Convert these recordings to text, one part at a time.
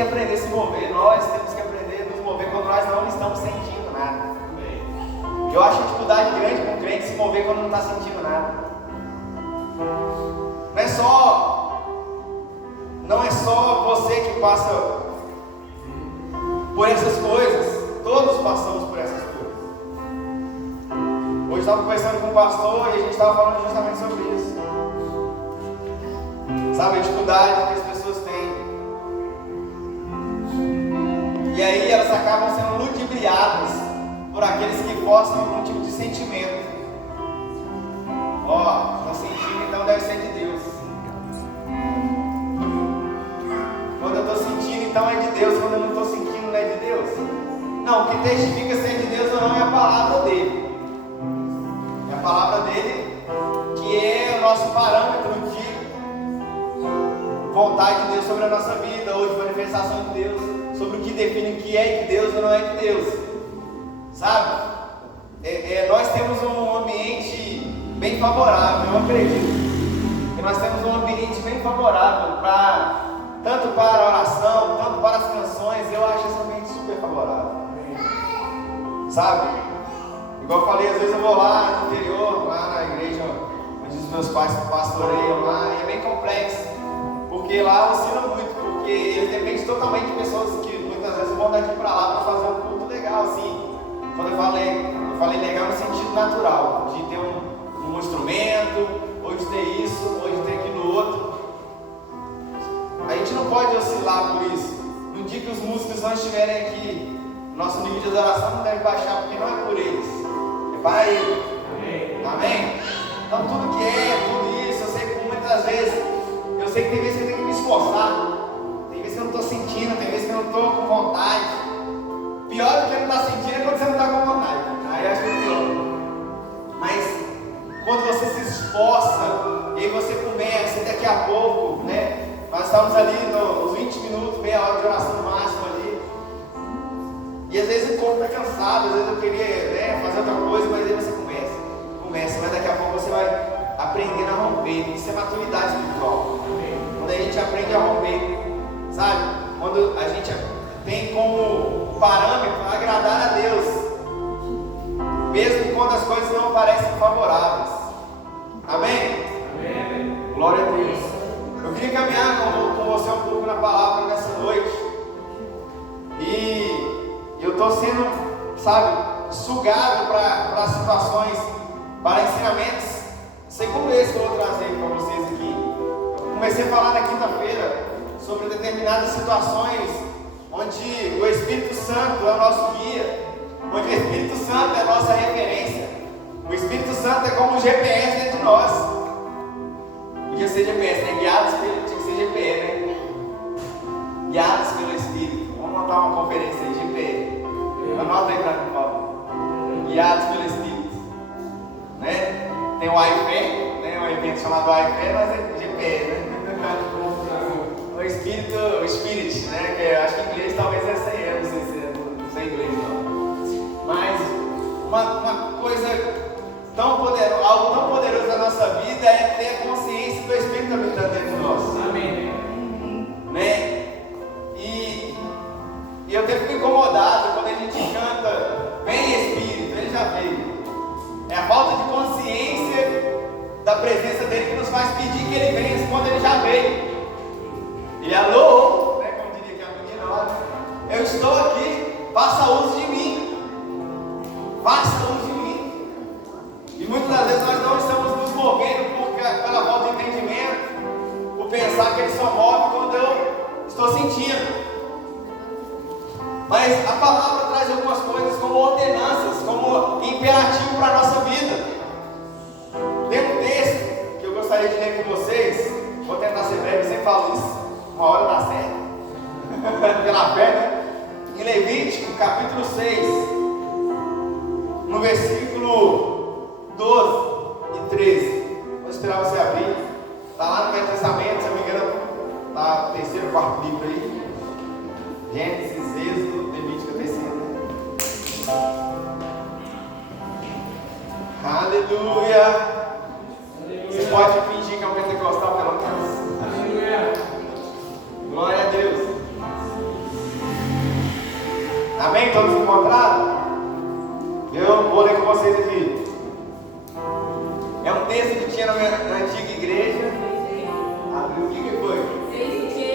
que aprender a se mover. Nós temos que aprender a nos mover quando nós não estamos sentindo nada. Eu acho a dificuldade grande para um crente se mover quando não está sentindo nada. Não é só você que passa por essas coisas. Todos passamos por essas coisas. Hoje eu estava conversando com um pastor e a gente estava falando justamente sobre isso. Sabe a dificuldade que as pessoas têm. E aí elas acabam sendo ludibriadas por aqueles que forçam algum tipo de sentimento. Estou sentindo, então deve ser de Deus. Quando eu estou sentindo, então é de Deus. Quando eu não estou sentindo, não é de Deus. Não, o que testifica ser de Deus ou não é a palavra dele. É a palavra dele que é o nosso parâmetro de vontade de Deus sobre a nossa vida, ou de manifestação de Deus, sobre o que define o que é de Deus ou não é de Deus. Sabe? Nós temos um ambiente bem favorável, eu acredito que nós temos um ambiente bem favorável tanto para a oração, tanto para as canções. Eu acho esse ambiente super favorável. Sabe? Igual eu falei, às vezes eu vou lá no interior, lá na igreja onde os meus pais pastoreiam lá, e é bem complexo, porque lá oscila muito, porque eles dependem totalmente de pessoas que muitas vezes vão daqui para lá para fazer um culto legal, assim. Quando eu falei legal no sentido natural, de ter um instrumento, ou de ter isso, ou de ter aquilo outro. A gente não pode oscilar por isso. No dia que os músicos não estiverem aqui, nosso nível de adoração não deve baixar, porque não é por eles, é para Ele. Amém? Então tudo que tudo isso, eu sei que muitas vezes, eu sei que tem vezes que eu tenho que me esforçar, tem vezes que eu não estou sentindo, tem vezes que eu não estou com vontade. Pior do que não está sentindo é quando você não está com vontade. Aí eu acho que é pior. Mas quando você se esforça, e aí você começa, e daqui a pouco, né? Nós estamos ali nos 20 minutos, meia hora de oração máxima ali. E às vezes o corpo está cansado, às vezes eu queria fazer outra coisa, mas aí você começa, mas daqui a pouco você vai aprendendo a romper. Isso é maturidade espiritual. Quando a gente aprende a romper, sabe? Quando a gente tem como parâmetro agradar a Deus, mesmo quando as coisas não parecem favoráveis. Amém? Amém. Glória a Deus. Eu queria caminhar com você um pouco na palavra nessa noite. E eu estou sendo, sugado para situações, para ensinamentos, segundo esse que eu vou trazer para vocês aqui. Eu comecei a falar na quinta-feira sobre determinadas situações onde o Espírito Santo é o nosso guia, onde o Espírito Santo é a nossa referência. O Espírito Santo é como um GPS dentro de nós. Podia ser GPS, né? Guiados pelo, tinha que ser GPS, né? Guiados pelo Espírito. Vamos montar uma conferência aí, GPS. Anota aí para mim, Paulo. Guiados pelo Espírito, né? Tem o iFé, né? Um evento chamado iFé, mas é GPS, né? O Espírito, o Spirit, né? Que eu acho que em inglês talvez essa aí, não sei inglês não. Mas uma coisa tão poderosa, algo tão poderoso na nossa vida é ter a consciência do Espírito habitando dentro de nós. Amém. Né? E eu fico incomodado quando a gente canta, vem Espírito, ele já veio. É a falta de consciência da presença dele que nos faz pedir que ele venha quando ele já veio. Ele alô, né, como diria que a menina lá, eu estou aqui, faça uso de mim. Faça uso de mim. E muitas das vezes nós não estamos nos movendo pela falta de entendimento, por pensar que ele só move quando eu estou sentindo. Mas a palavra traz algumas coisas como ordenanças, como imperativo para a nossa vida. Tem um texto que eu gostaria de ler com vocês, vou tentar ser breve, eu sempre falo isso. Uma hora dá certo, pela fé, né? Em Levítico, capítulo 6, no versículo 12 e 13. Vou esperar você abrir. Está lá no Velho Testamento, se eu não me engano, está o terceiro ou quarto livro aí. Gênesis, Êxodo, Levítico, terceiro. Aleluia! Você pode fingir que é um pentecostal pelo menos. Aleluia! Glória a Deus. Amém? Todos encontraram? Eu vou ler com vocês aqui. É um texto que tinha na antiga igreja. Abriu, o que foi? 6 o quê?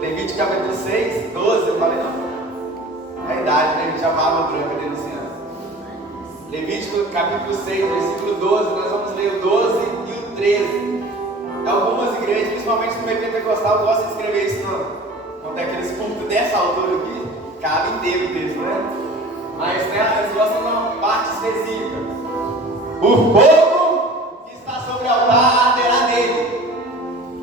Levítico capítulo 6, 12, eu falei não. É a idade, né? A gente já barba branca denunciando. Levítico capítulo 6, versículo 12, nós vamos ler o 12 e o 13. Algumas igrejas, principalmente no meio pentecostal, gostam de escrever isso não tem aqueles cultos dessa altura aqui, cabe inteiro o texto, né? Mas né, eles gostam de uma parte específica. O fogo que está sobre o altar arderá nele,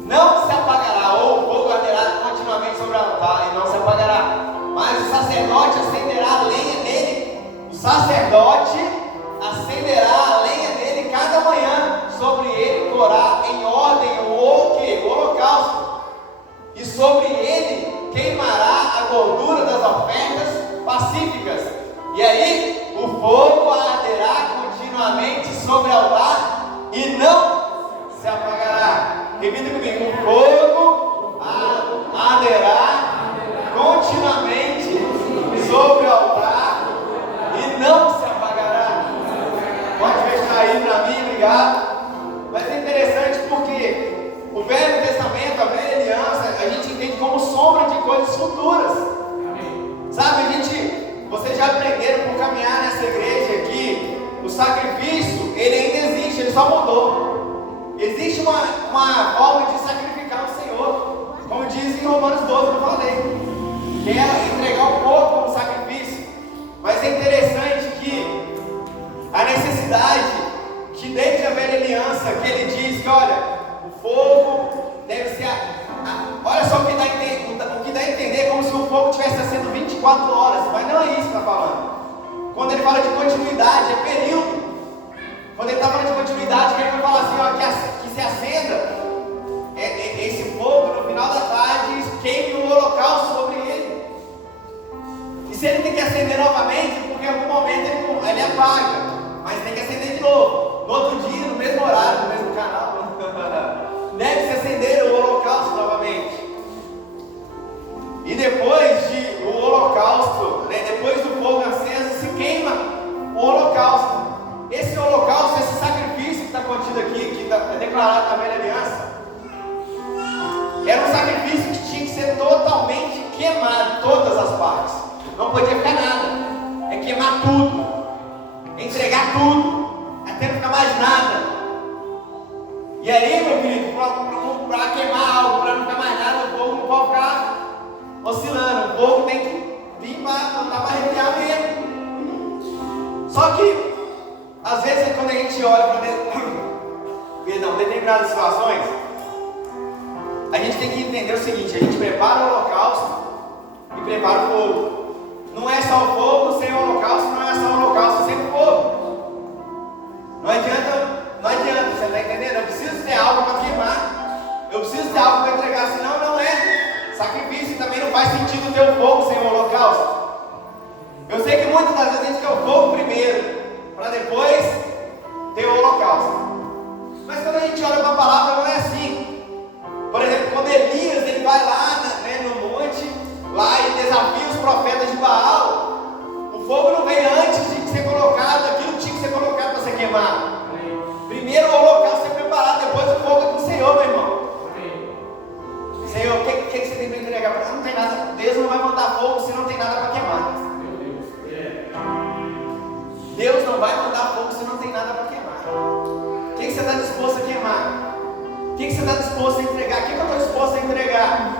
não se apagará, ou o fogo arderá continuamente sobre o altar e não se apagará. Mas o sacerdote acenderá a lenha nele. O sacerdote acenderá a lenha nele cada manhã. Sobre ele porá em ordem o holocausto. E sobre ele queimará a gordura das ofertas pacíficas. E aí o fogo arderá continuamente sobre o altar e não se apagará. Repita comigo: o fogo arderá continuamente sobre o altar e não se apagará. Pode fechar aí para mim, obrigado. Mas é interessante porque o Velho Testamento, a velha aliança, a gente entende como sombra de coisas futuras. Sabe, vocês já aprenderam por caminhar nessa igreja que o sacrifício, ele ainda existe, ele só mudou. Existe uma forma de sacrificar o Senhor, como diz em Romanos 12, eu falei, que é entregar o corpo como sacrifício. Mas é interessante que a necessidade que desde a velha aliança, que ele diz que olha, o fogo deve ser olha só o que dá a entender, é como se o fogo estivesse acendo 24 horas, mas não é isso que está falando. Quando ele fala de continuidade, é período. Quando ele está falando de continuidade, ele vai falar assim, ó, que se acenda esse fogo no final da tarde, queime o holocausto sobre ele. E se ele tem que acender novamente, porque em algum momento ele apaga, mas tem que acender de novo. No outro dia, no mesmo horário, no mesmo canal, deve-se acender o holocausto novamente. E depois do holocausto, depois do fogo aceso, se queima o holocausto. Esse holocausto, esse sacrifício que está contido aqui, que está declarado na velha aliança, era um sacrifício que tinha que ser totalmente queimado, todas as partes. Não podia ficar nada. É queimar tudo, entregar tudo, até não ficar mais nada. E aí, meu querido, para queimar algo, para não ficar mais nada, o fogo não pode ficar oscilando. O fogo tem que vir para arrepiar mesmo. Só que, às vezes, quando a gente olha para determinadas situações, a gente tem que entender o seguinte: a gente prepara o holocausto e prepara o fogo. Não é só o fogo sem o holocausto, não é só o holocausto sem o fogo. Não adianta, você está entendendo? Eu preciso ter algo para queimar, eu preciso ter algo para entregar, senão não é sacrifício. E também não faz sentido ter o fogo sem o holocausto. Eu sei que muitas das vezes a gente quer o fogo primeiro, para depois ter o holocausto. Mas quando a gente olha para a palavra, não é assim. Por exemplo, quando Elias ele vai lá no monte, lá e desafia os profetas de Baal, o fogo não vem antes de ser colocado, aquilo tinha que ser colocado para ser queimado. Primeiro o holocausto ser preparado, depois o fogo é com o Senhor, meu irmão. Senhor, o que você tem para entregar? Porque não tem nada, Deus não vai mandar fogo se não tem nada para queimar. Deus não vai mandar fogo se não tem nada para queimar. O que você está disposto a queimar? O que você está disposto a entregar? O que eu estou disposto a entregar?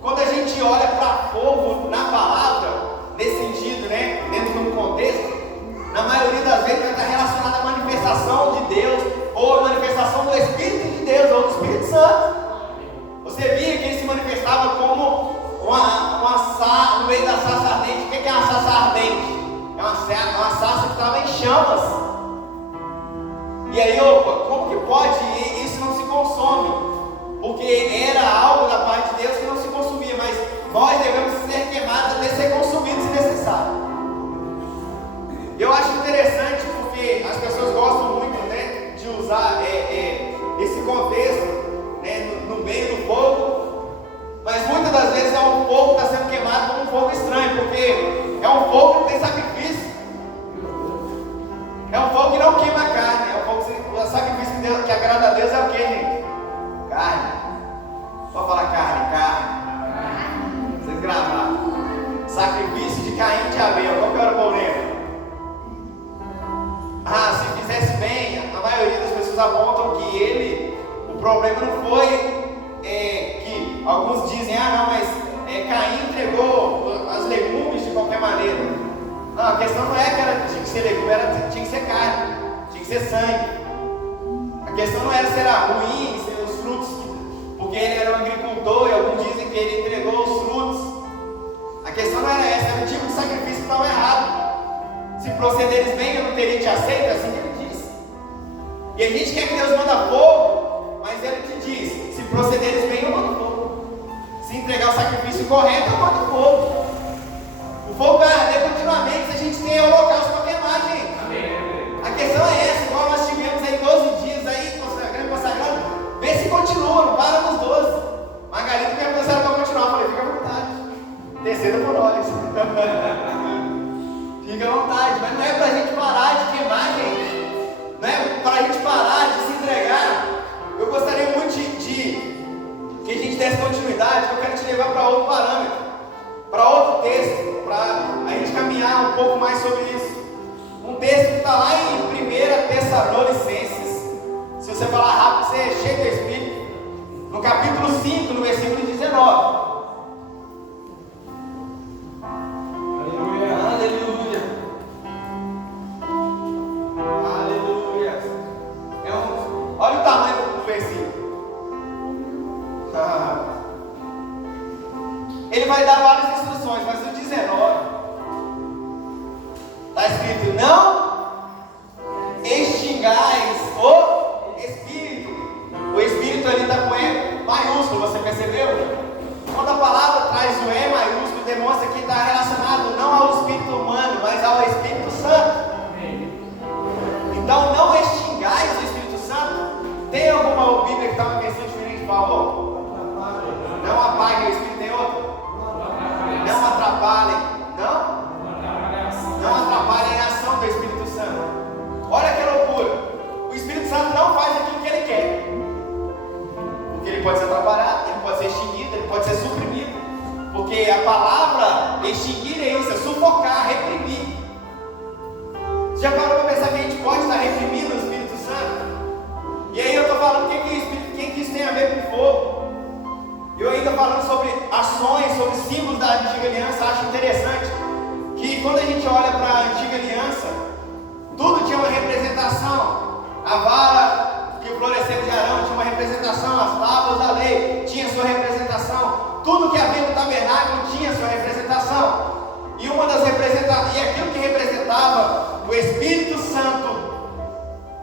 Quando a gente olha para fogo na palavra, nesse sentido, dentro de um contexto, na maioria das vezes vai estar relacionado à manifestação de Deus, ou à manifestação do Espírito de Deus, ou do Espírito Santo. Você via que ele se manifestava como uma sarça no meio da sarça ardente. O que é uma sarça ardente? É uma sarça que estava em chamas. E aí, como que pode? Isso não se consome. Porque era algo da parte de Deus que não se consumia, mas nós devemos ser queimados até ser consumidos se necessário. Eu acho interessante porque as pessoas gostam muito de usar esse contexto no meio do fogo, mas muitas das vezes é um fogo que está sendo queimado como um fogo estranho, porque Sacrifício de Caim e de Abel. Qual que era o problema? Se fizesse bem, a maioria das pessoas apontam que o problema não foi que alguns dizem, mas Caim entregou as legumes de qualquer maneira. Não, a questão não é que tinha que ser legume, tinha que ser carne, tinha que ser sangue. A questão não era se era ruim, se os frutos, porque ele era um agricultor e alguns dizem que ele entregou os frutos. A questão não era essa, era o tipo de sacrifício que estava errado. Se procederes bem, eu não teria te aceito, é assim que ele disse. E a gente quer que Deus manda fogo, mas ele te diz: se procederes bem, eu mando fogo. Se entregar o sacrifício correto, eu mando fogo. O fogo vai arder continuamente se a gente tem holocausto para queimar, gente. A questão é essa, igual nós tivemos aí 12 dias aí, consagrando, vê se continua, não para nos 12. Margarida perguntou se era para continuar, eu falei, fica à vontade. Terceira por nós. Fica à vontade, mas não é para a gente parar de queimar, gente. Não é para a gente parar de se entregar. Eu gostaria muito que a gente desse continuidade. Eu quero te levar para outro parâmetro, para outro texto, para a gente caminhar um pouco mais sobre isso. Um texto que está lá em 1 Tessalonicenses. Se você falar rápido, você é cheio do Espírito. No capítulo 5, no versículo 19. Olha o tamanho do versículo. Ele vai dar várias instruções, mas no 19 está escrito: não extingais o Espírito. O Espírito ali está com E maiúsculo, você percebeu? Quando a palavra traz o E maiúsculo, demonstra que está relacionado não ao Espírito humano, mas ao Espírito Santo. Então, não extingais o Espírito Santo. Tem alguma Bíblia que está uma versão diferente, por favor? Não apague o Espírito, tem outra? Não atrapalhem. Não atrapalhem a ação do Espírito Santo. Olha que loucura. O Espírito Santo não faz aquilo que ele quer. Porque ele pode ser atrapalhado, ele pode ser extinguido, ele pode ser suprimido. Porque a palavra extinguir é isso, é sufocar, reprimir. Já parou para pensar que a gente pode estar reprimindo o Espírito Santo? E aí eu estou falando quem que isso tem a ver com fogo. Eu ainda falando sobre ações, sobre símbolos da antiga aliança. Acho interessante que quando a gente olha para a antiga aliança, tudo tinha uma representação. A vara que o florescer de Arão tinha uma representação, as tábuas da lei tinha sua representação, tudo que havia no tabernáculo tinha sua representação. E uma das representações, e aquilo que representava o Espírito Santo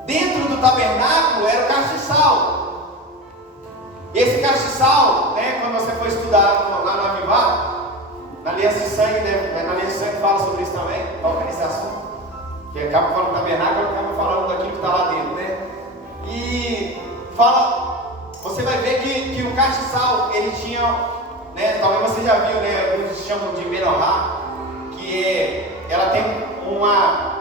dentro do tabernáculo era o castiçal. E esse castiçal, quando você for estudar lá no Avivar, na Aliança de Sangue, na Aliança de Sangue fala sobre isso também, toca nesse assunto, que acaba falando do tabernáculo, acaba falando daquilo que está lá dentro, E fala, você vai ver que o castiçal, ele tinha, talvez você já viu, alguns chamam de menorá, que ela tem uma,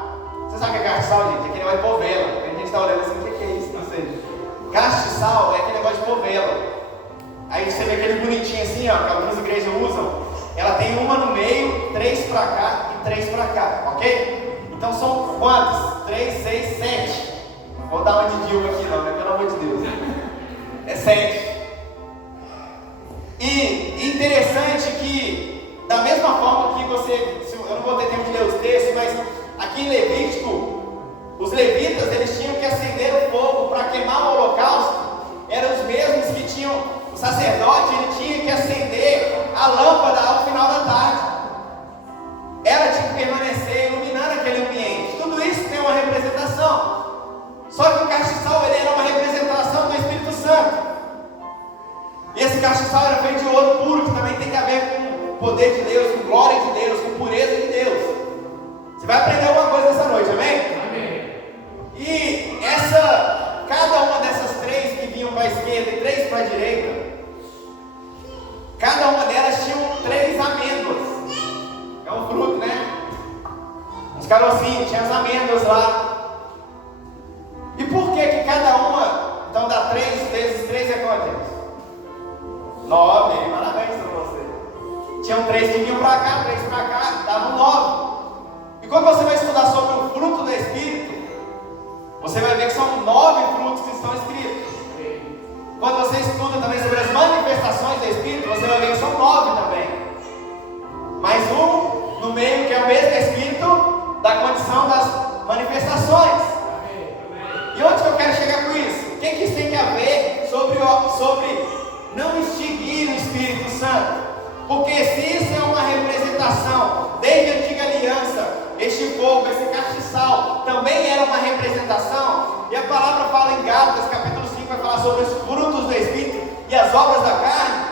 você sabe o que é castiçal, gente? É aquele negócio de povela. A gente está olhando assim, o que é isso? Não sei. Castiçal é aquele negócio de povela. Aí você vê aquele bonitinho assim, que algumas igrejas usam. Ela tem uma no meio, 3 para cá e 3 para cá, ok? Então são quantos? 3, 6, 7. Vou dar uma de Dilma aqui não, pelo amor de Deus. É 7. E interessante que, da mesma forma que eu não vou ter tempo de ler os textos, mas aqui em Levítico, os levitas, eles tinham que acender o fogo para queimar o holocausto. Eram os mesmos que tinham, o sacerdote, ele tinha que acender a lâmpada ao final da tarde. Ela tinha que permanecer iluminando aquele ambiente. Tudo isso tem uma representação. Só que o castiçal, ele era uma representação do Espírito Santo. E esse castiçal era feito de ouro puro, que também tem que ver com o poder de Deus, com glória de Deus, com pureza de Deus. Você vai aprender alguma coisa essa noite, amém? Amém. E cada uma dessas 3 que vinham para a esquerda e 3 para a direita, cada uma delas tinha 3 amêndoas. É um fruto, Uns carocinhos, tinha as amêndoas lá. E por que cada uma, então dá 3 vezes 3 é quanto? 9, parabéns para você. Tinham 3 que vinham para cá, 3 para cá, davam 9. E quando você vai estudar sobre o fruto do Espírito, você vai ver que são 9 frutos que estão escritos. Quando você estuda também sobre as manifestações do Espírito, você vai ver que são 9 também. Mais um no meio, que é o mesmo Espírito da condição das manifestações. E onde que eu quero chegar com isso? O que isso tem a ver sobre não extinguir o Espírito Santo? Porque se isso é uma representação, desde a antiga aliança, este fogo, esse castiçal, também era uma representação, e a palavra fala em Gálatas, capítulo 5, vai falar sobre os frutos do Espírito e as obras da carne.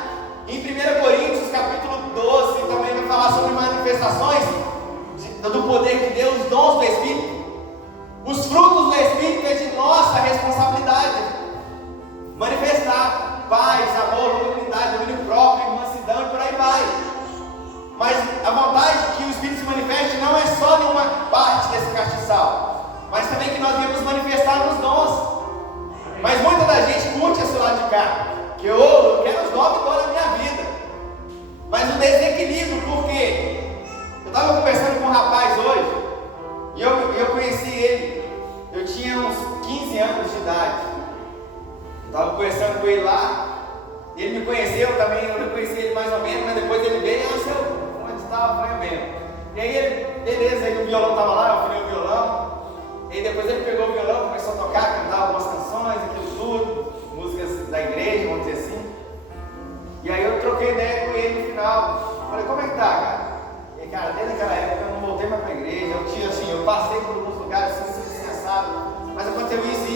Em 1 Coríntios, capítulo 12, também vai falar sobre manifestações do poder de Deus, os dons do Espírito. Os frutos do Espírito é de nossa responsabilidade. Manifestar paz, amor, longanimidade, domínio próprio, mansidão e por aí vai. Mas a vontade que o Espírito se manifeste não é só nenhuma parte desse castiçal, mas também que nós devemos manifestar nos dons. Mas muita da gente curte esse lado de cá, que eu quero os 9 dons na minha vida. Mas o desequilíbrio, por quê? Eu estava conversando com um rapaz hoje, e eu conheci ele, eu tinha uns 15 anos de idade. Eu estava conversando com ele lá, ele me conheceu também, eu não conheci ele mais ou menos, mas depois ele veio, onde estava, foi mesmo. E aí ele, beleza, aí o violão estava lá, eu afinei o violão, e depois ele pegou o violão, começou a tocar, cantar algumas canções, aquilo tudo, músicas da igreja, vamos dizer assim. E aí eu troquei ideia com ele no final, falei, como é que tá, cara? E cara, desde aquela época eu não voltei mais para a igreja, eu passei por alguns lugares assim, assado, mas aconteceu isso.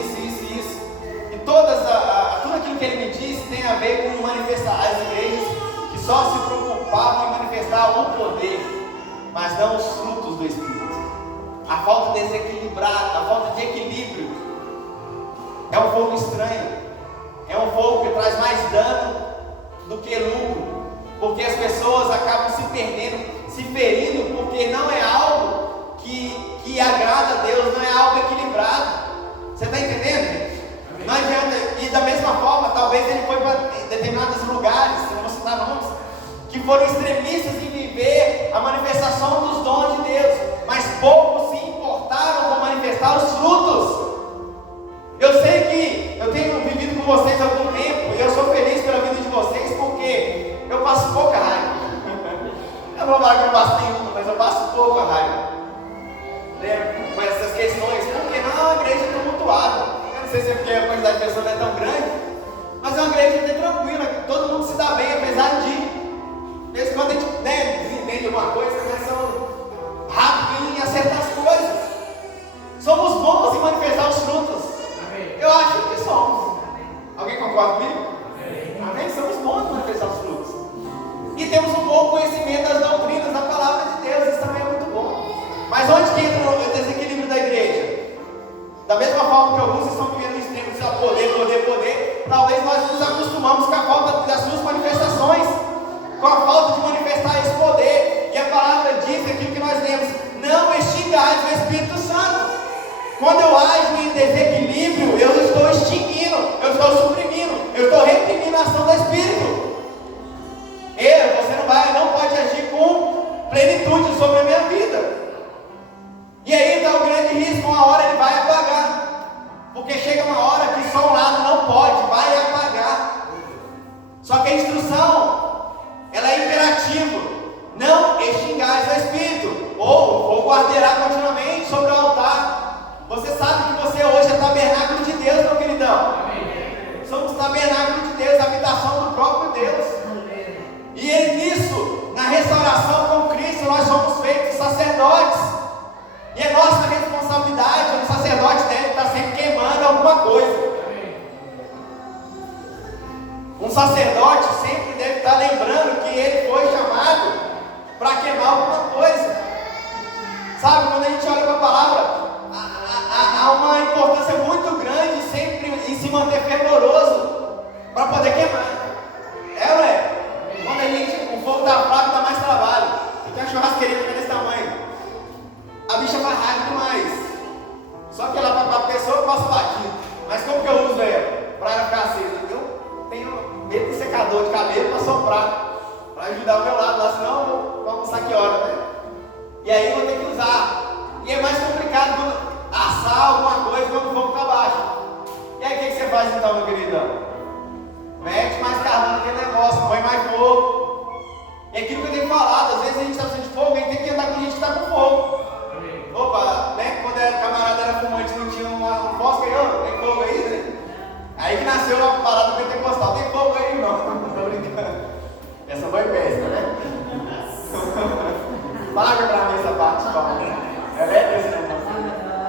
E tudo aquilo que ele me disse tem a ver com manifestar as igrejas que só se preocupavam em manifestar o poder, mas não os frutos do Espírito. A falta de desequilibrar, a falta de equilíbrio é um fogo estranho, é um fogo que traz mais dano do que lucro, porque as pessoas acabam se perdendo, se ferindo, porque não é algo que agrada a Deus, não é algo equilibrado. Você está entendendo? Não adianta, e da mesma forma, talvez ele foi para determinados lugares, não vou citar nomes, que foram extremistas em viver a manifestação dos dons de Deus, mas poucos se importaram com manifestar os frutos. Eu sei que eu tenho vivido com vocês há algum tempo, e eu sou feliz pela vida de vocês, porque eu passo pouca raiva. Eu não vou falar que eu passo nenhuma, mas eu passo pouca raiva, né, com essas questões, porque não é uma igreja tumultuada. Eu não sei se é porque a quantidade de pessoas não é tão grande, mas é uma igreja até tranquila, que todo mundo se dá bem, apesar de vez em quando a gente desentende alguma coisa, mas são rápidos em acertar as coisas. Somos bons em manifestar os frutos. Amém. Eu acho que somos. Alguém concorda comigo? Amém? Somos bons em manifestar os frutos. E temos um bom conhecimento das doutrinas, da palavra de Deus, isso também é muito bom. Mas onde que entra o desequilíbrio da igreja? Da mesma forma que alguns estão vivendo o extremo de poder, talvez nós nos acostumamos com a falta das suas manifestações, com a falta de manifestar esse poder. E a palavra diz aquilo que nós lemos: não extingais o Espírito Santo. Quando eu ajo em desequilíbrio, eu estou extinguindo, eu estou suprimindo, eu estou reprimindo a ação do Espírito. Você não pode agir com plenitude sobre a minha vida. E aí está o grande risco, uma hora ele vai apagar, porque chega uma hora que só um lado não pode, vai apagar. Só que a instrução, ela é imperativa: não extingais o Espírito, ou guardará continuamente sobre o altar. Você sabe que você hoje é tabernáculo de Deus, meu queridão. Amém. Somos tabernáculo de Deus, habitação do próprio Deus. E nisso, na restauração com Cristo, nós somos feitos sacerdotes. E é nossa responsabilidade, o sacerdote deve estar sempre queimando alguma coisa. Um sacerdote sempre deve estar lembrando que ele foi chamado para queimar alguma coisa. Sabe, quando a gente olha para a palavra, há uma importância muito grande sempre em se manter fervoroso para poder queimar. É, ué? Quando o fogo está fraco, dá mais trabalho. E tem uma churrasqueirinha que é desse tamanho, a bicha vai rápido demais. Só que ela vai para a pessoa, eu passo batido. Mas como que eu uso ela? Para ela ficar acesa. Eu tenho medo de secador de cabelo para soprar, para ajudar o meu lado lá, senão escuridão. Mete mais carvão naquele negócio, põe mais fogo. E aquilo que eu tenho falado, às vezes a gente está precisando de fogo, a gente tem que andar com gente que está com fogo. Opa, né? Quando o camarada era fumante, não tinha um fósforo aí, tem fogo aí, né? Aí que nasceu a parada pentecostal, tem fogo aí, não? Tô brincando. Essa foi péssima, né? Paga pra mim essa parte, é esse negócio.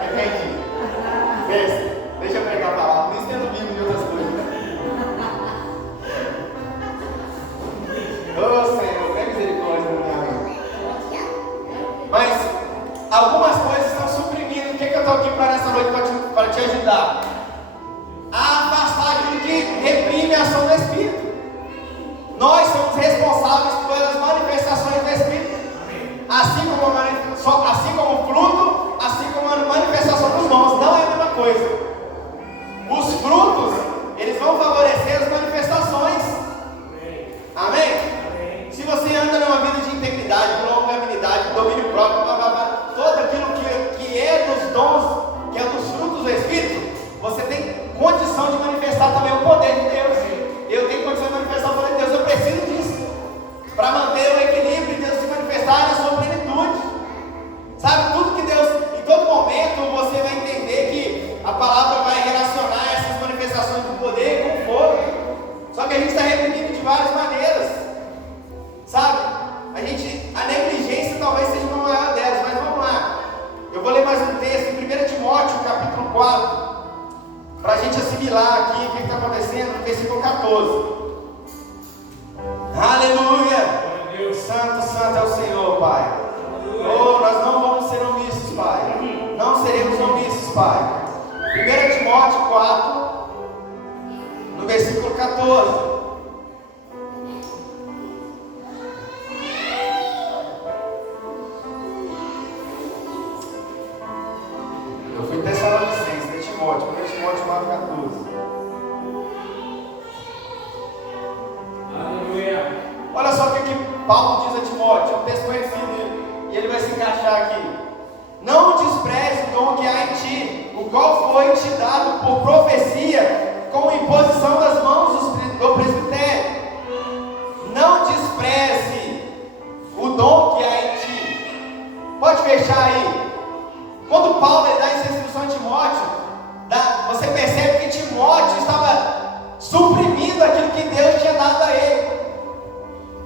Entendi. Pensa, deixa eu pregar a palavra, nem estendo Bíblia de outras coisas. Ô Senhor, tem misericórdia na minha vida. Mas algumas coisas estão suprimindo. O que eu estou aqui para nessa noite para te ajudar? A afastar aquilo que reprime a ação do Espírito. Nós somos responsáveis pelas manifestações do Espírito. Assim como o fruto, assim como a manifestação dos dons. Não é a mesma coisa. Os frutos, eles vão favorecer as manifestações. Amém? Se você anda numa vida de integridade, longanimidade, domínio próprio, todo aquilo que é dos dons, que é dos frutos do Espírito, você tem condição de manifestar também o poder de Deus. Eu tenho condição de manifestar o poder de Deus, eu preciso disso para manter o equilíbrio e Deus se manifestar na sua plenitude. Sabe, tudo que Deus, em todo momento você vai entender que a palavra vai relacionar essas manifestações do poder com fogo. Só que a gente está reprimindo de várias maneiras. Sabe, a negligência talvez seja uma maior delas, mas vamos lá. Eu vou ler mais um texto em 1 Timóteo, capítulo 4, para a gente assimilar aqui o que está acontecendo no versículo 14. Aleluia! Santo, santo é o Senhor, Pai. Oh, nós não vamos ser omissos, Pai. Não seremos omissos, Pai. 1 Timóteo 4, no versículo 14. Eu fui Tessalonicenses, de Timóteo, 1 Timóteo 4, 14. Aleluia. Olha só o que Paulo diz a Timóteo, é um texto conhecido e ele vai se encaixar aqui. Não despreze o dom que há em ti, o qual foi te dado por profecia, com imposição das mãos do presbitério. Não despreze o dom que há em ti. Pode fechar aí. Quando Paulo dá essa instrução a Timóteo, você percebe que Timóteo estava suprimindo aquilo que Deus tinha dado a ele.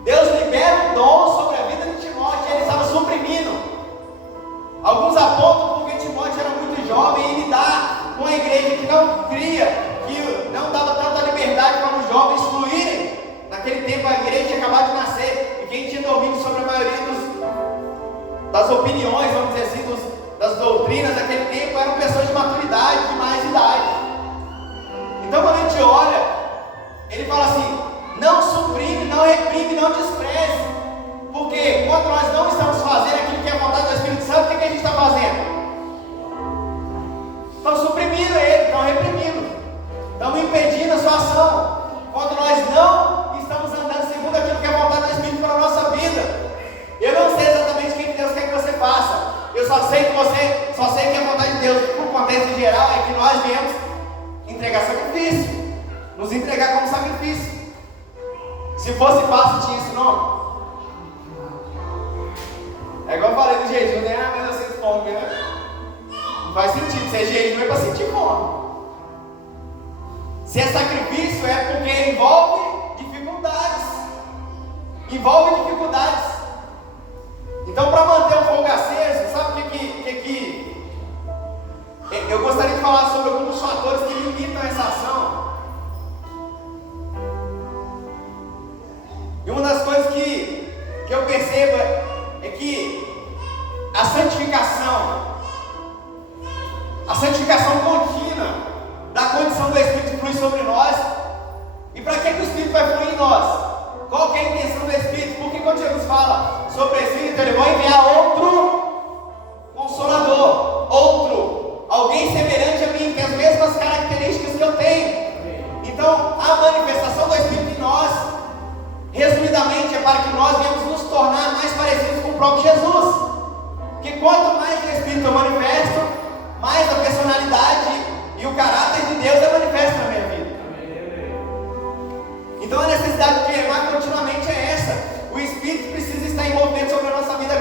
Deus libera um dom sobre a vida de Timóteo e ele estava suprimindo. Alguns apontam porque Timóteo era muito jovem e lidar com a igreja que não cria, que não dava tanta liberdade para os jovens fluírem. Naquele tempo a igreja tinha acabado de nascer e quem tinha domínio sobre a maioria das opiniões, vamos dizer assim, das doutrinas daquele tempo eram pessoas de maturidade, de mais idade. Então quando a gente olha, ele fala assim: não suprime, não reprime, não despreze. Porque quando nós não estamos fazendo aquilo que é a vontade do Espírito Santo, o que a gente está fazendo? Estão suprimindo ele, estão reprimindo, estão impedindo a sua ação. Quando nós não estamos andando segundo aquilo que é a vontade do Espírito para a nossa vida. Eu não sei exatamente o que Deus quer que você faça. Eu só sei que a vontade de Deus, no contexto geral, é que nós viemos entregar sacrifício, nos entregar como sacrifício. Se fosse fácil, tinha esse nome. É igual eu falei do jejum, né? Ah, mas eu sinto fome, né? Não faz sentido, se é jejum é para sentir fome. Se é sacrifício é porque envolve dificuldades. Envolve dificuldades. Então, para manter o fogo aceso, sabe o que eu gostaria de falar sobre alguns fatores que limitam essa ação. E uma das coisas que eu percebo é que a santificação contínua da condição do Espírito flui sobre nós. E para que o Espírito vai fluir em nós? Qual que é a intenção do Espírito? Porque quando Jesus fala,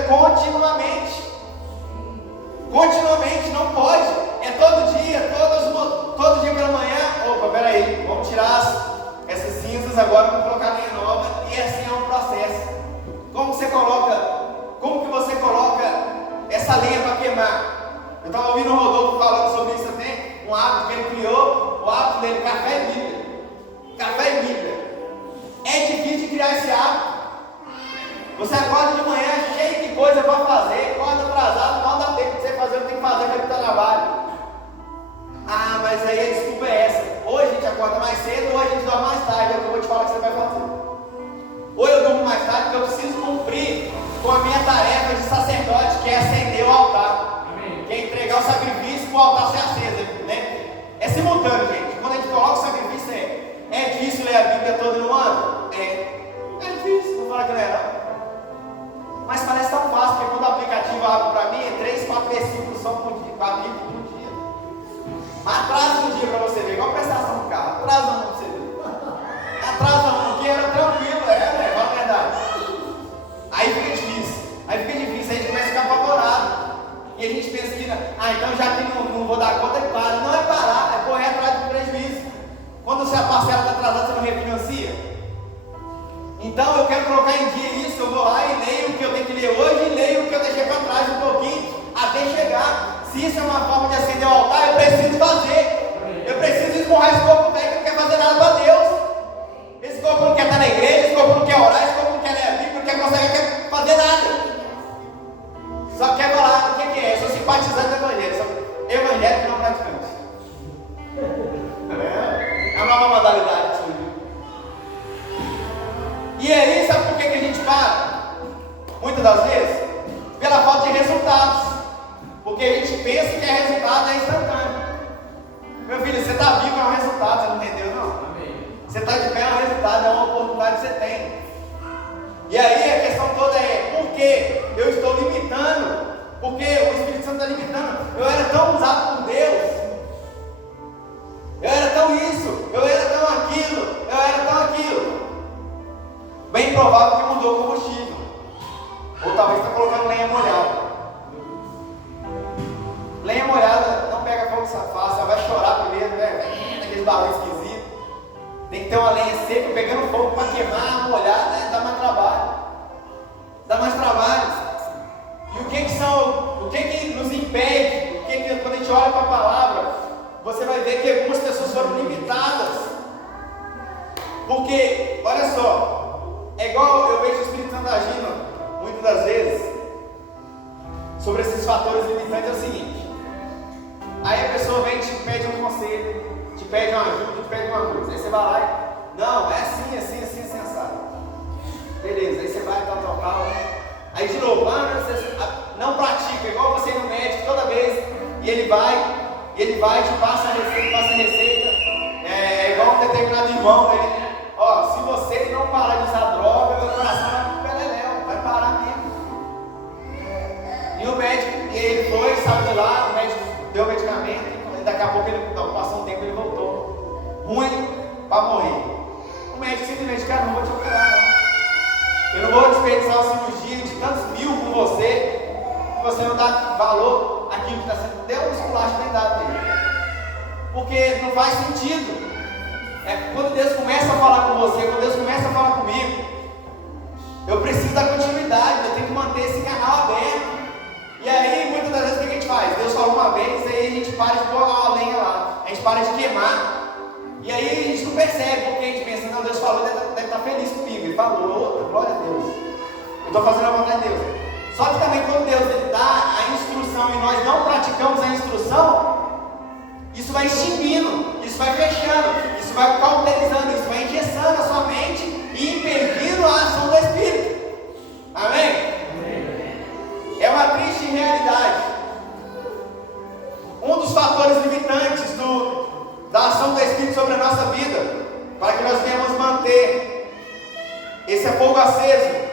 continuamente. Continuamente, não pode. É todo dia, todo dia pela manhã. Opa, peraí, vamos tirar essas cinzas agora, vamos colocar linha nova. E assim é um processo. Como que você coloca essa lenha para queimar? Eu estava ouvindo o Rodolfo falando sobre isso até, um hábito que ele criou, o hábito dele, café e Bíblia. Café e Bíblia. É difícil de criar esse hábito. Você acorda de manhã cheio de coisa para fazer, acorda atrasado, não dá tempo de você fazer o que tem que fazer para ir para o trabalho. Ah, mas aí a desculpa é essa. Ou a gente acorda mais cedo, ou a gente dorme mais tarde. É o que eu vou te falar que você vai fazer. Ou eu durmo mais tarde, porque eu preciso cumprir com a minha tarefa de sacerdote, que é acender o altar. Amém. Que é entregar o sacrifício para o altar ser aceso, né? É simultâneo, gente. Quando a gente coloca o sacrifício, é difícil ler a Bíblia toda no ano? É difícil, não fala que não é não. Mas parece tão fácil, porque quando o aplicativo abre para mim, é 3, 4 versículos só por dia, 4 livros por dia. Mas atrasa um dia para você ver, igual a prestação do carro, atrasa um para você ver. Atrasa um, que era tranquilo, fala a verdade. Aí fica difícil, aí a gente começa a ficar apavorado. E a gente pensa que, então já que não vou dar conta, para. Não é parar, é correr atrás do prejuízo. Quando a parcela está atrasada, você não refinancia. Então eu quero colocar em dia isso, eu vou lá e leio o que eu tenho que ler hoje e leio o que eu deixei para trás um pouquinho, até chegar. Se isso é uma forma de acender o altar, eu preciso fazer. Eu preciso esmurrar esse corpo velho que não quer fazer nada para Deus. Esse corpo não quer estar na igreja, esse corpo não quer orar, esse corpo não quer ler a Bíblia, não quer fazer nada. Só quer falar, o que é? Sou simpatizante do evangelho, sou evangélico não praticante. É a nova modalidade que surgiu. E aí, sabe por que a gente para? Muitas das vezes, pela falta de resultados. Porque a gente pensa que resultado é instantâneo. Meu filho, você está vivo é um resultado, você não entendeu não? Amém. Você está de pé é um resultado, é uma oportunidade que você tem. E aí a questão toda é, por que eu estou limitando? Porque o Espírito Santo está limitando. Eu era tão usado por Deus. Eu era tão isso, eu era tão aquilo. Bem provável que mudou o combustível. Ou talvez está colocando lenha molhada. Lenha molhada não pega fogo fácil, ela vai chorar primeiro, né? Naqueles barulhos esquisitos. Tem que ter uma lenha seca pegando fogo para queimar, molhada, né? Dá mais trabalho. E o que nos impede? Quando a gente olha para a palavra, você vai ver que algumas pessoas foram limitadas. Porque, olha só, é igual eu vejo o Espírito Santo agindo, muitas das vezes, sobre esses fatores limitantes, é o seguinte. Aí a pessoa vem e te pede um conselho, te pede uma ajuda, te pede uma coisa. Aí você vai lá e, não, é assim, assado. Beleza, aí você vai, tal. Aí de novo, você não pratica, igual você ir no médico toda vez, e ele vai, te passa a receita, é igual um determinado irmão, se você não parar de usar droga, meu coração vai pro beleléu, vai parar mesmo. E o médico, ele foi, saiu de lá, o médico deu o medicamento, e daqui a pouco passou um tempo e ele voltou. Ruim para morrer. O médico simplesmente, cara, não vou te operar, não. Eu não vou desperdiçar uma cirurgia de tantos mil com você, que você não dá valor àquilo que está sendo. Deu um esculacho bem dado dele. Porque não faz sentido. Quando Deus começa a falar com você, quando Deus começa a falar comigo, eu preciso da continuidade, eu tenho que manter esse canal aberto. E aí, muitas das vezes, o que a gente faz? Deus falou uma vez, aí a gente para de pôr a lenha lá, a gente para de queimar. E aí a gente não percebe, porque a gente pensa, não, Deus falou, deve estar feliz comigo. Ele falou, glória a Deus, eu estou fazendo a vontade de Deus. Só que também quando Deus ele dá a instrução e nós não praticamos a instrução, isso vai extinguindo, isso vai fechando, isso vai cauterizando, isso vai engessando a sua mente e impedindo a ação do Espírito. Amém? É uma triste realidade. Um dos fatores limitantes da ação do Espírito sobre a nossa vida, para que nós venhamos manter esse fogo aceso,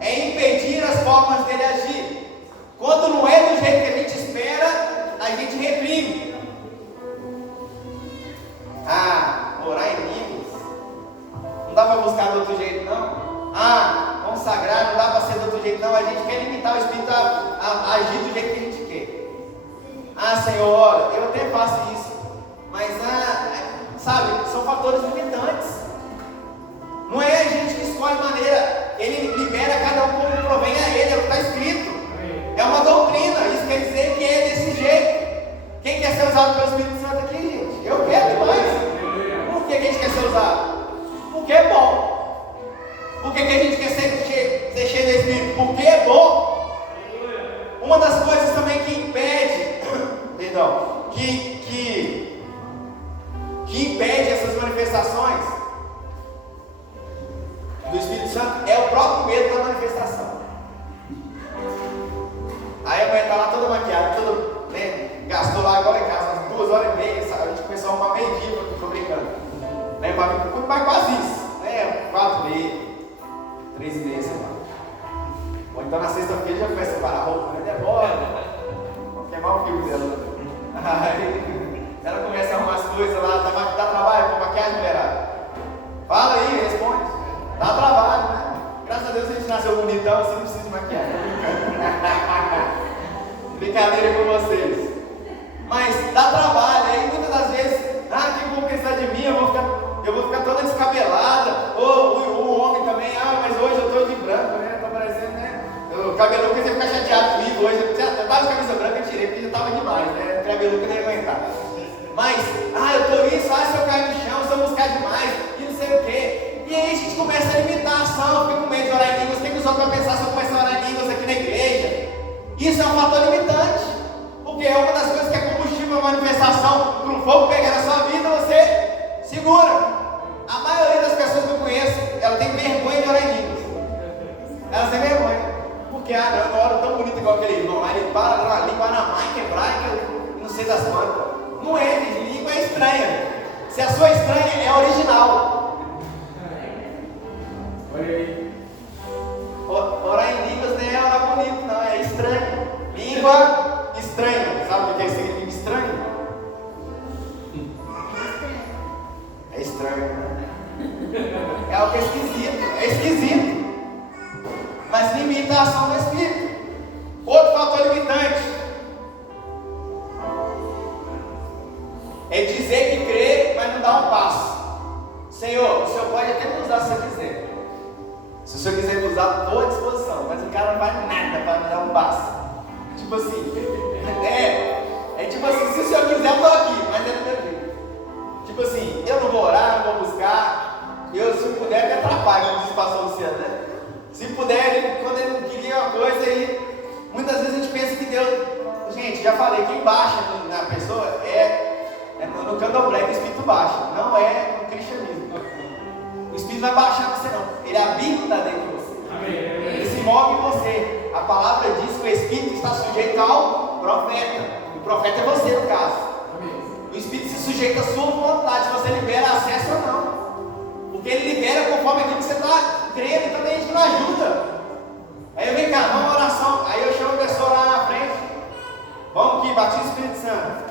é impedir as formas dele agir. Quando não é do jeito que a gente espera, a gente reprime. Orar em línguas não dá para buscar de outro jeito, não. Vamos consagrar, não dá para ser do outro jeito, não. A gente quer limitar o Espírito a agir do jeito que a gente quer. Ah, Senhor, eu até faço isso, mas sabe, são fatores limitantes. Não é a gente que escolhe maneira, Ele libera cada um como provém a Ele, é o que está escrito. É uma doutrina, isso quer dizer que é desse jeito. Quem quer ser usado pelo Espírito Santo aqui, gente? Eu quero demais. Por que a gente quer ser usado? Porque é bom. Por que a gente quer ser cheio do Espírito? Porque é bom. Uma das coisas também que impede, perdão, que impede essas manifestações do Espírito Santo é o próprio medo da manifestação. Aí a mulher está lá toda maquiada, toda, né, gastou lá agora em casa umas 2h30, sabe? A gente começou a arrumar meio-dia, estou brincando, né, mas quase isso, né, 4h30, 3h30, sei lá. Ou então na sexta-feira já começa a separar a roupa, né? Demora, vou queimar o filme dela. Aí ela começa a arrumar as coisas lá, dá trabalho com maquiagem, mulherada. Fala aí, responde. Dá trabalho, né? Graças a Deus a gente nasceu bonitão, você não precisa de maquiagem. Brincadeira com vocês. Mas dá trabalho, aí muitas das vezes, quem vão pensar de mim, eu vou ficar toda descabelada. Ou o homem também, mas hoje eu estou de branco, né? Estou parecendo, né? O cabeludo que você fica chateado comigo hoje. Eu estava de camisa branca, eu tirei, porque já estava demais, né? O cabeludo que nem aguentar. Mas, eu estou isso, se eu cair no chão, se eu buscar demais, e não sei o quê. E aí a gente começa a limitar a ação, fica com medo de orar em línguas. O que os outros vão pensar se eu começar a orar em línguas aqui na igreja? Isso é um fator limitante, porque é uma das coisas que é combustível para a manifestação, para o fogo pegar na sua vida, você segura. A maioria das pessoas que eu conheço, ela tem vergonha de orar em línguas. Ela tem vergonha, porque eu não oro tão bonito igual aquele irmão lá, ele para na língua aramaica, hebraica, não sei das quantas. Não é, língua é estranha. Se a sua estranha é original. Olha aí. Orar em línguas não é orar bonito, não, é estranho. Língua estranha. Sabe o que significa estranho? É estranho, né? É algo que é esquisito. É esquisito. Mas limita a ação do Espírito. Outro fator limitante é dizer que crê, mas não dá um passo. Senhor, o Senhor pode até me usar se você quiser. Se o Senhor quiser me usar, estou à disposição. Mas o cara não faz nada para me dar um passo. Tipo assim, tipo assim, se o Senhor quiser, eu estou aqui, mas é do meu jeito. Tipo assim, eu não vou orar, não vou buscar. Se puder, me atrapalha, como diz o pastor Luciano, né? Se puder, quando ele não queria uma coisa, aí muitas vezes a gente pensa que Deus. Gente, já falei, quem baixa na pessoa no candomblé que o Espírito baixa, não é no cristianismo. O Espírito vai baixar você não, ele habita dentro de você. Amém. Ele se move em você. A palavra diz que o Espírito está sujeito ao profeta. O profeta é você no caso. Amém. O Espírito se sujeita à sua vontade, se você libera acesso ou não. Porque ele libera conforme aquilo que você está crendo, então tem gente que não ajuda. Aí eu venho cá, vamos oração. Aí eu chamo a pessoa lá na frente. Vamos aqui, batismo do Espírito Santo.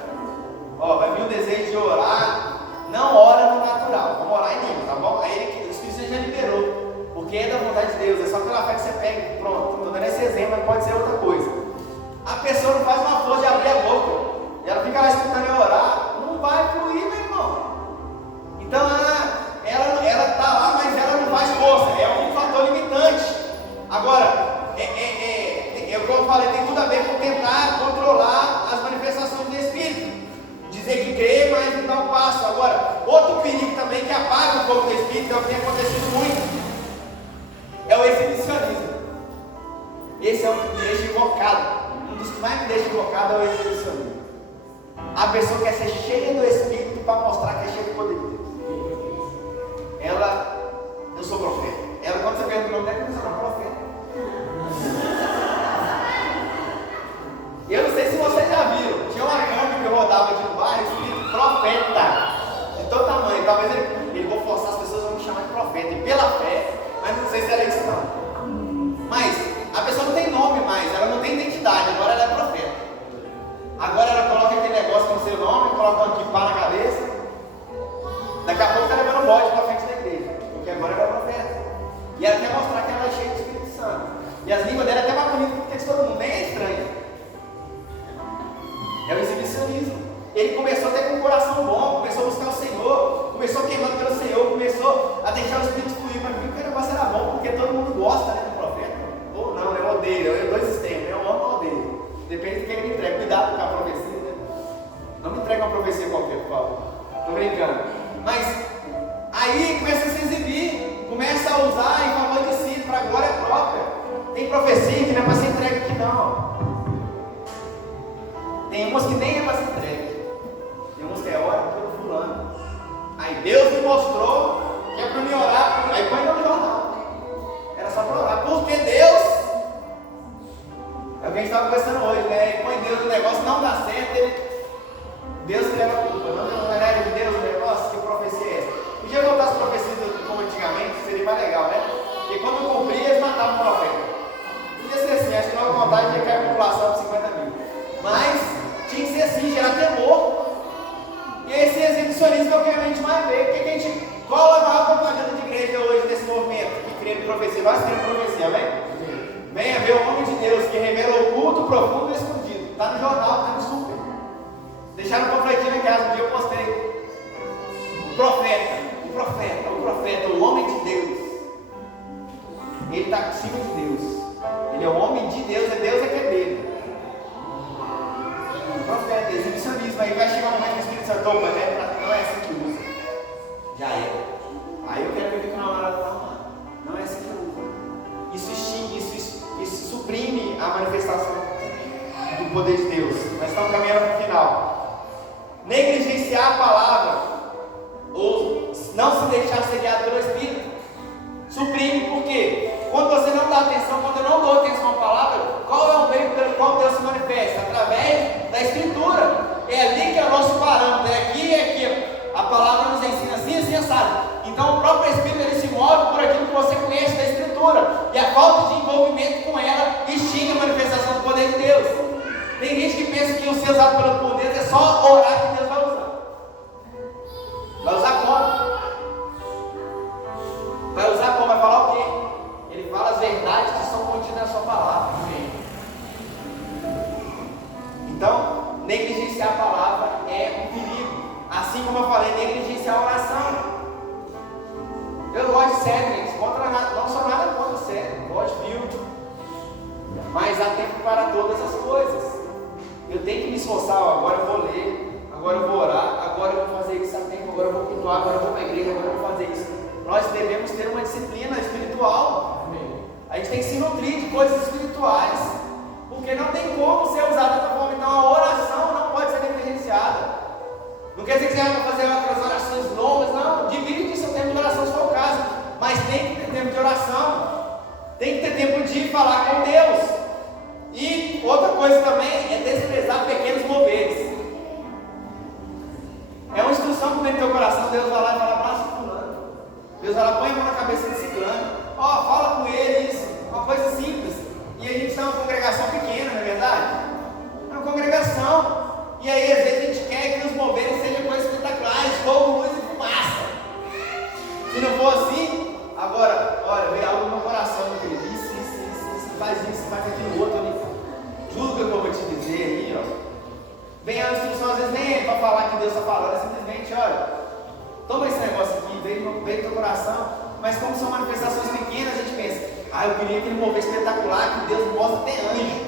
Vai vir o desejo de orar, não ora no natural, vamos orar em língua, tá bom? Aí o Espírito Santo já liberou, porque é da vontade de Deus, é só pela fé que você pega, pronto. Estou dando esse exemplo, mas pode ser outra coisa. A pessoa não faz uma força de abrir a boca, e ela fica lá escutando eu orar, não vai fluir, meu irmão. Então ela está lá, mas ela não faz força, é um fator limitante. Agora, é o que eu falei, tem tudo a ver com tentar controlar as manifestações do Espírito. Dizer que crê, mas não dá um passo. Agora, outro perigo também que apaga o fogo do Espírito, é o que tem acontecido muito, é o exibicionismo. Esse é o que me deixa invocado. Um dos que mais me deixa invocado é o exibicionismo. A pessoa quer ser cheia do Espírito para mostrar que é cheia do poder de Deus. Eu sou profeta. Quando você pergunta o nome dela, eu sou profeta. Eu não sei se vocês já viram, tinha uma câmera que eu rodava aqui no bairro, escrito profeta, de todo tamanho. Talvez ele vou forçar as pessoas a me chamar de profeta, e pela fé, mas não sei se era isso não. Mas a pessoa não tem nome mais, ela não tem identidade, agora ela é profeta. Agora ela coloca aquele negócio com o seu nome, coloca um kipá na cabeça, daqui a pouco está levando um bode para frente da igreja, porque agora ela é profeta. E ela quer mostrar que ela é cheia de Espírito começou queimando pelo Senhor, começou a deixar o Espírito fluir para mim, porque o negócio era bom, porque todo mundo gosta, né, do profeta. Ou não, né, eu odeio, eu dois extremos, eu amo ou odeio. Depende do que ele me entrega. Cuidado com a profecia, né? Não me entrega uma profecia qualquer, por favor. Tô brincando. Mas aí começa a se exibir, começa a usar em favor de si, para a glória própria. Tem profecia que não é para ser entregue aqui não. Tem umas que nem é para ser entregue. Tem umas que é hora pelo fulano. Aí Deus me mostrou que é para me orar. Aí põe no jornal. Era só para orar. Porque Deus, é o que a gente estava conversando hoje, né? Põe Deus no negócio, não dá certo. Deus que leva a culpa. Não é de Deus o negócio, que profecia é essa? Podia voltar as profecias como antigamente, seria mais legal, né? Porque quando cumpria, eles matavam o profeta. Podia ser assim, acho que logo vontade de cair a população de 50 mil. Mas tinha que ser assim, gerar temor. E esse exibicionismo é o que a gente mais vê. Qual é a maior propaganda de igreja hoje nesse movimento que crê em profecia? Nós cremos em profecia, amém? Venha ver o homem de Deus que revela o oculto, profundo e escondido. Está no jornal, está no super. Deixaram um panfletinho em casa, um dia eu postei. O profeta, o homem de Deus. Ele está acima de Deus. Ele é o homem de Deus, é Deus é que é dele. O profeta, exibicionismo, aí vai chegar um momento que o Espírito Santo, opa, né? Não é assim que usa. Já é. Aí eu quero ver que não é assim que usa. Isso extingue, isso suprime a manifestação do poder de Deus. Nós estamos caminhando para o final. Negligenciar a palavra, ou não se deixar ser guiado pelo Espírito, suprime. Por quê? Quando você não dá atenção, quando eu não dou atenção à palavra, qual é o meio pelo qual Deus se manifesta? Através da Escritura. É ali que é o nosso parâmetro, é aqui. A palavra nos ensina assim, assado. Então o próprio Espírito ele se move por aquilo que você conhece da Escritura. E a falta de envolvimento com ela extingue a manifestação do poder de Deus. Tem gente que pensa que o ser usado pelo poder é só orar que Deus vai usar. Vai usar como? Vai usar como? Vai falar o quê? Ele fala as verdades que são contidas na sua palavra. Então, negligenciar a palavra é um perigo. Assim como eu falei, negligenciar a oração. Eu gosto de série, gente. Não sou nada contra série. Gosto de filme. Mas há tempo para todas as coisas. Eu tenho que me esforçar. Agora eu vou ler. Agora eu vou orar. Agora eu vou fazer isso a tempo. Agora eu vou cultuar. Agora eu vou para a igreja. Agora eu vou fazer isso. Nós devemos ter uma disciplina espiritual. A gente tem que se nutrir de coisas espirituais. Porque não tem como ser usada dessa forma. Então a oração não pode ser negligenciada. Não quer dizer que você vai fazer aquelas orações longas, não. Divide seu tempo de oração se for o caso. Mas tem que ter tempo de oração. Tem que ter tempo de falar com Deus. E outra coisa também é desprezar pequenos moveres. É uma instrução que vem no teu coração. Deus vai lá e fala, abraça o fulano. Deus vai lá, põe a mão na cabeça desse ciclano. Fala com ele isso. Uma coisa simples. E a gente está uma congregação pequena, não é verdade? É uma congregação. E aí, às vezes, a gente quer que os moveres sejam coisas espetaculares, fogo, luz e fumaça. Se não for assim, agora, olha, vem algo no meu coração, meu querido. Isso, faz aquilo outro ali. Juro que eu vou te dizer aí, ó. Vem a instrução, às vezes nem é para falar que Deus está falando, é simplesmente, olha, toma esse negócio aqui, veio no teu coração. Mas como são manifestações pequenas, a gente pensa, eu queria aquele mover espetacular que Deus mostra até anjo.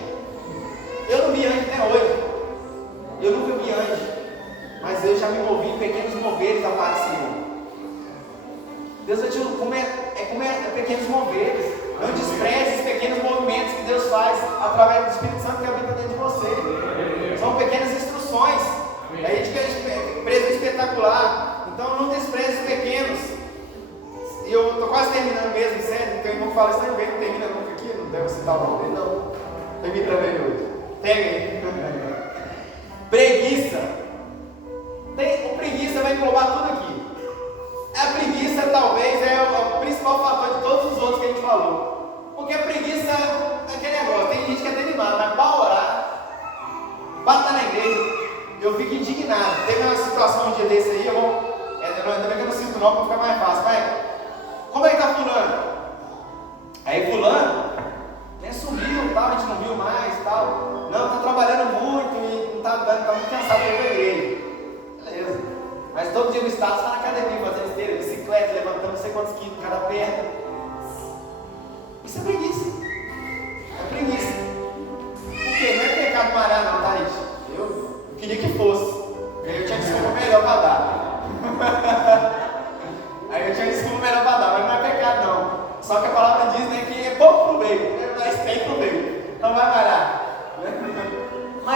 Eu não vi anjo até hoje. Eu nunca vi anjo, mas eu já me movi em pequenos moveres da parte do Senhor. Deus vai te como é pequenos moveres. Não despreze os pequenos movimentos que Deus faz através do Espírito Santo que habita dentro de você. São pequenas instruções. A gente quer preso espetacular. Então não despreze os pequenos. E eu estou quase terminando mesmo, sério. Teu irmão fala, você não termina nunca aqui? Não deve citar o nome dele, não. Estou imitando ele hoje. Pega aí. Preguiça. O preguiça vai englobar tudo aqui. A preguiça talvez é o principal fator de todos os outros que a gente falou. Porque a preguiça é aquele negócio. Tem gente que é até animada, mas para orar, para estar na igreja, eu fico indignado. Teve uma situação um dia desse aí, também que eu não sinto não, para ficar mais fácil. Mas, como é que está fulano? Aí fulano, sumiu, tal, a gente não viu mais, tal. Não, está trabalhando muito e não está muito cansado para ir para a igreja. Beleza. Mas todo dia no estado está na academia,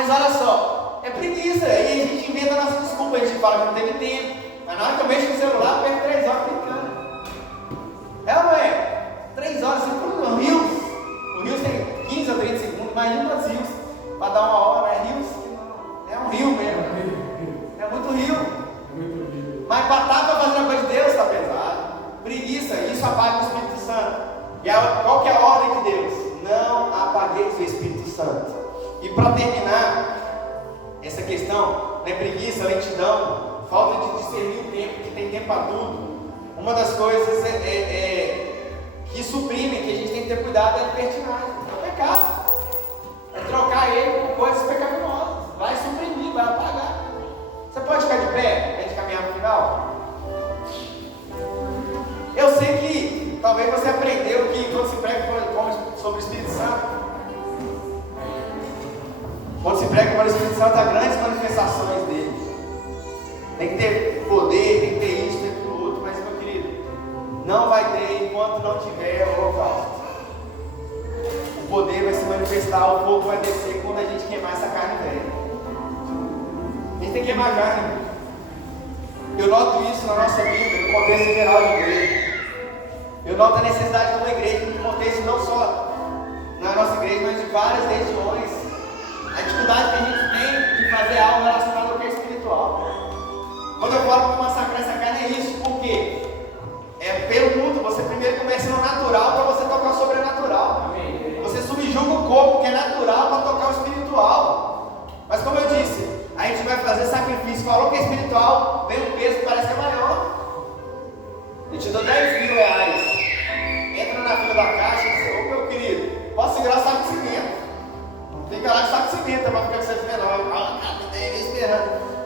Mas olha só, é preguiça. Aí a gente inventa a nossa desculpa, a gente fala que não teve tempo. Mas na hora que eu mexo no celular, eu perco 3 horas brincando. É ou não é? 3 horas, você pula no Rios. O Rios tem 15 ou 30 segundos, imagina os rios. Para dar uma hora, é rios? É um rio mesmo. É muito rio. Mas para estar para fazer a coisa de Deus está pesado. Preguiça, isso apaga o Espírito Santo. E qual que é a ordem de Deus? Não apagueis o Espírito Santo. E para terminar essa questão, né, preguiça, lentidão, falta de discernir o tempo, que tem tempo para tudo. Uma das coisas que suprime, que a gente tem que ter cuidado, é a libertinagem, é o pecado. É trocar ele por coisas pecaminosas. Vai suprimir, vai apagar. Você pode ficar de pé, a gente caminhar no final? Eu sei que talvez você aprendeu que quando se prega sobre o Espírito Santo, quando se prega sobre o Espírito Santo, há grandes manifestações dele. Tem que ter poder, tem que ter isso, tem que ter outro, mas meu querido, não vai ter enquanto não tiver holocausto. O poder vai se manifestar, o fogo vai descer quando a gente queimar essa carne velha. A gente tem que queimar a carne. Eu noto isso na nossa vida, no contexto geral de igreja. Eu noto a necessidade de uma igreja, no contexto não só na nossa igreja, mas de várias regiões. A dificuldade que a gente tem de fazer algo relacionado ao que é espiritual. Quando eu falo para massacrar essa carne, é isso, porque é pelo mundo, você primeiro começa no natural para você tocar o sobrenatural. Você subjuga o corpo, que é natural, para tocar o espiritual. Mas como eu disse, a gente vai fazer sacrifício, falou que é espiritual, vem um peso que parece que é maior. Eu te dou 10 mil reais, entra na fila da caixa e diz: ô meu querido, posso segurar o saco de cimento? Fica lá de saco de cimento, para ficar com você esperando.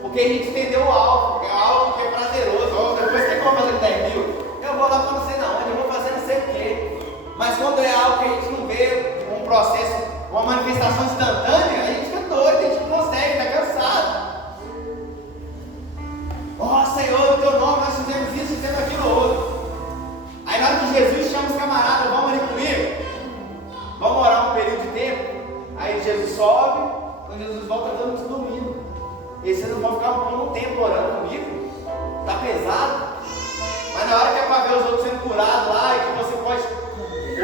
Porque a gente entendeu o alvo, é algo que é prazeroso. Depois que eu vou fazer 10 mil, eu vou lá para não sei não onde, eu vou fazer não sei o quê. Mas quando é algo que a gente não vê um processo, uma manifestação instantânea, a gente fica doido, a gente não consegue, está cansado. Ó Senhor, o teu nome, nós fizemos isso, fizemos aquilo outro. Aí na hora que Jesus chama os camaradas: vamos ali comigo, vamos orar um período de tempo. Aí Jesus sobe, quando Jesus volta, estamos dormindo. E vocês não vão ficar um tempo orando comigo? Está pesado? Mas na hora que é para ver os outros sendo curados lá, e que você pode,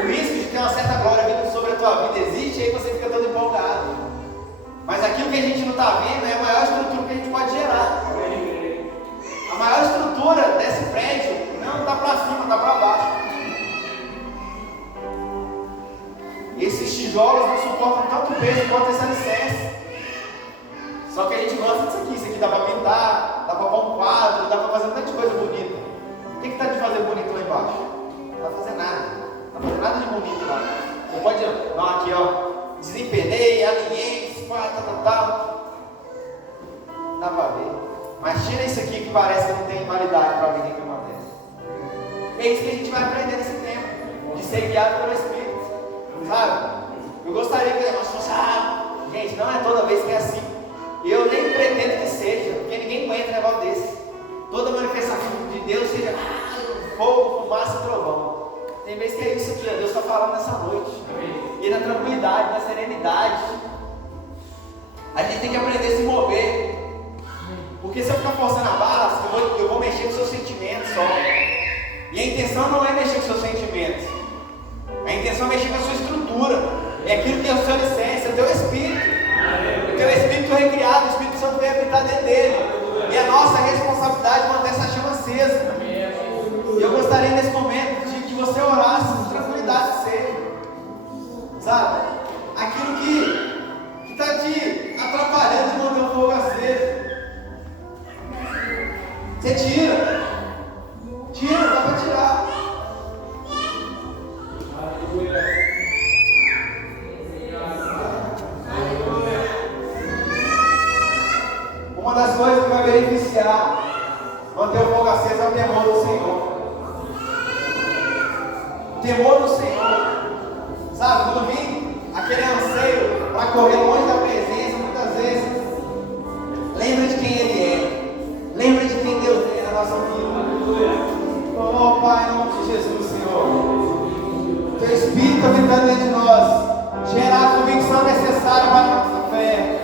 o risco de ter uma certa glória vindo sobre a tua vida existe, aí você fica todo empolgado. Mas aquilo que a gente não está vendo é a maior estrutura que a gente pode gerar. A maior estrutura desse prédio não está para cima, está para baixo. Esses tijolos não suportam tanto peso quanto esse alicerce. Só que a gente gosta disso aqui. Isso aqui dá para pintar, dá para pôr um quadro, dá para fazer um monte de coisa bonita. O que está de fazer bonito lá embaixo? Não está fazendo nada. Não está fazendo nada de bonito lá. Você pode, não, aqui ó, desempenei, alinhei, tal. Dá para ver. Mas tira isso aqui que parece que não tem validade para alguém que acontece. É isso que a gente vai aprender nesse tempo, de ser guiado pelo Espírito. Sabe? Eu gostaria que o negócio fosse, gente, não é toda vez que é assim. E eu nem pretendo que seja, porque ninguém aguenta um negócio desse. Toda manifestação de Deus seja fogo, fumaça e trovão. Tem vezes que é isso aqui, ó, Deus está falando nessa noite. E na tranquilidade, na serenidade. A gente tem que aprender a se mover. Porque se eu ficar forçando a barra, eu vou mexer com seus sentimentos só. E a intenção não é mexer com seus sentimentos. A intenção é mexer com a sua estrutura. É aquilo que é o seu alicerce, é o teu espírito. O teu espírito recriado, o Espírito Santo veio habitar dentro dele. E a nossa responsabilidade é manter essa chama acesa. E eu gostaria nesse momento de que você orasse com tranquilidade seja. Sabe? Aquilo que está te atrapalhando de manter o fogo aceso. Você tira. Tira, dá para tirar. Uma das coisas que vai beneficiar manter o fogo aceso é o temor do Senhor. O temor do Senhor. Sabe, quando vem aquele anseio para correr longe da presença, muitas vezes, lembra de quem Ele é. Lembra de quem Deus é na nossa vida. Oh Pai, em nome de Jesus, Senhor. Teu Espírito habitando dentro de nós. Gerar a convicção necessária para a nossa fé.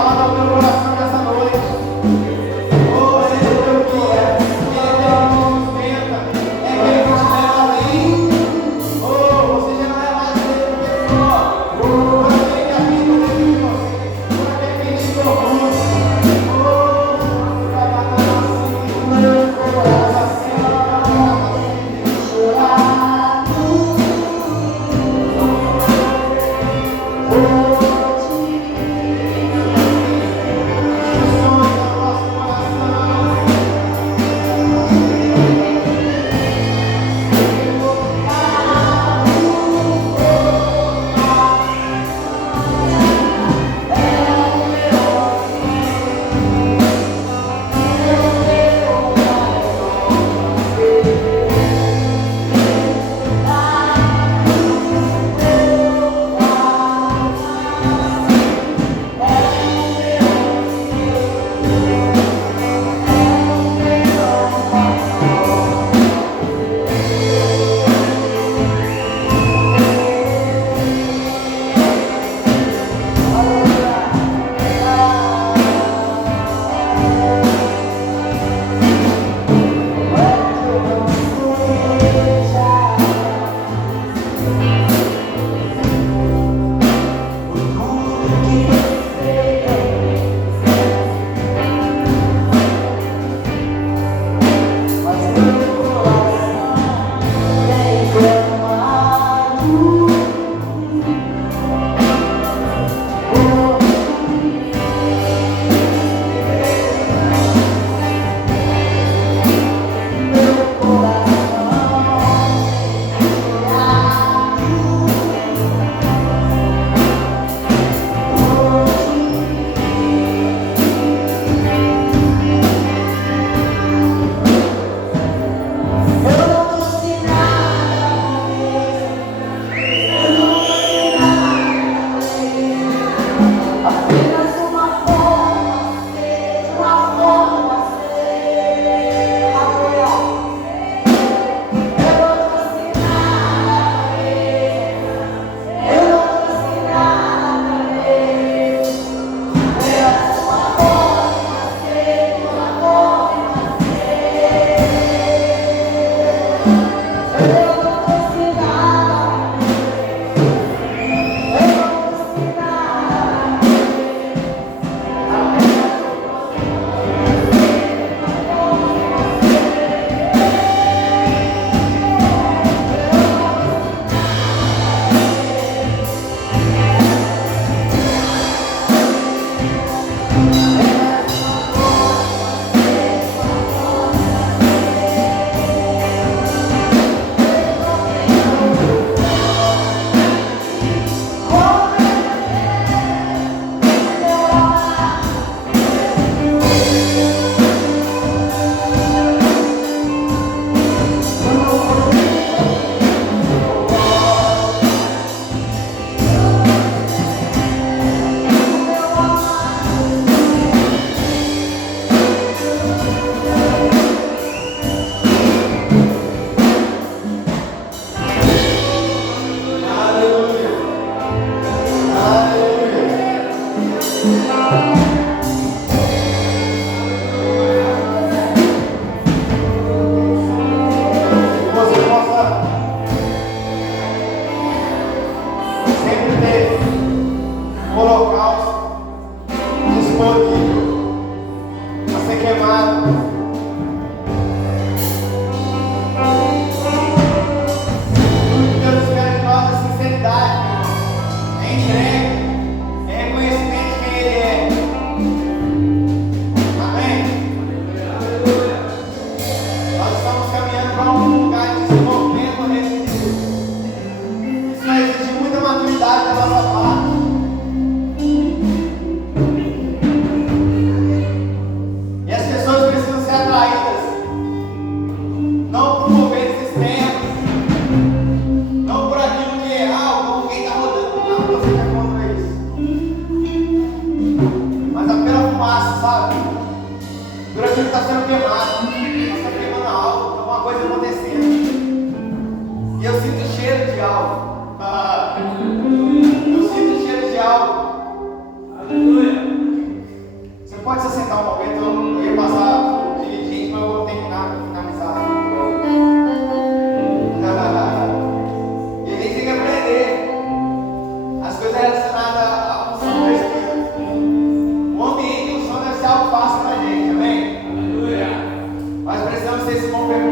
falar ao teu coração nessa noite. Oh, Senhor, eu quero. Ele é aquele que te sustenta. É aquele que te leva além. Oh, você já não é mais aquele pessoa. Por aquele que habita dentro de você. Por aquele que te conduz. Oh, trabalhar assim. Meu coração. Chorar. pode se assentar um momento, eu ia passar o dirigente, mas eu vou terminar, finalizar. E a gente tem que aprender as coisas relacionadas à função do Espírito. O ambiente, o som deve ser algo fácil para a gente, amém? Aleluia. Nós precisamos ter esse compromisso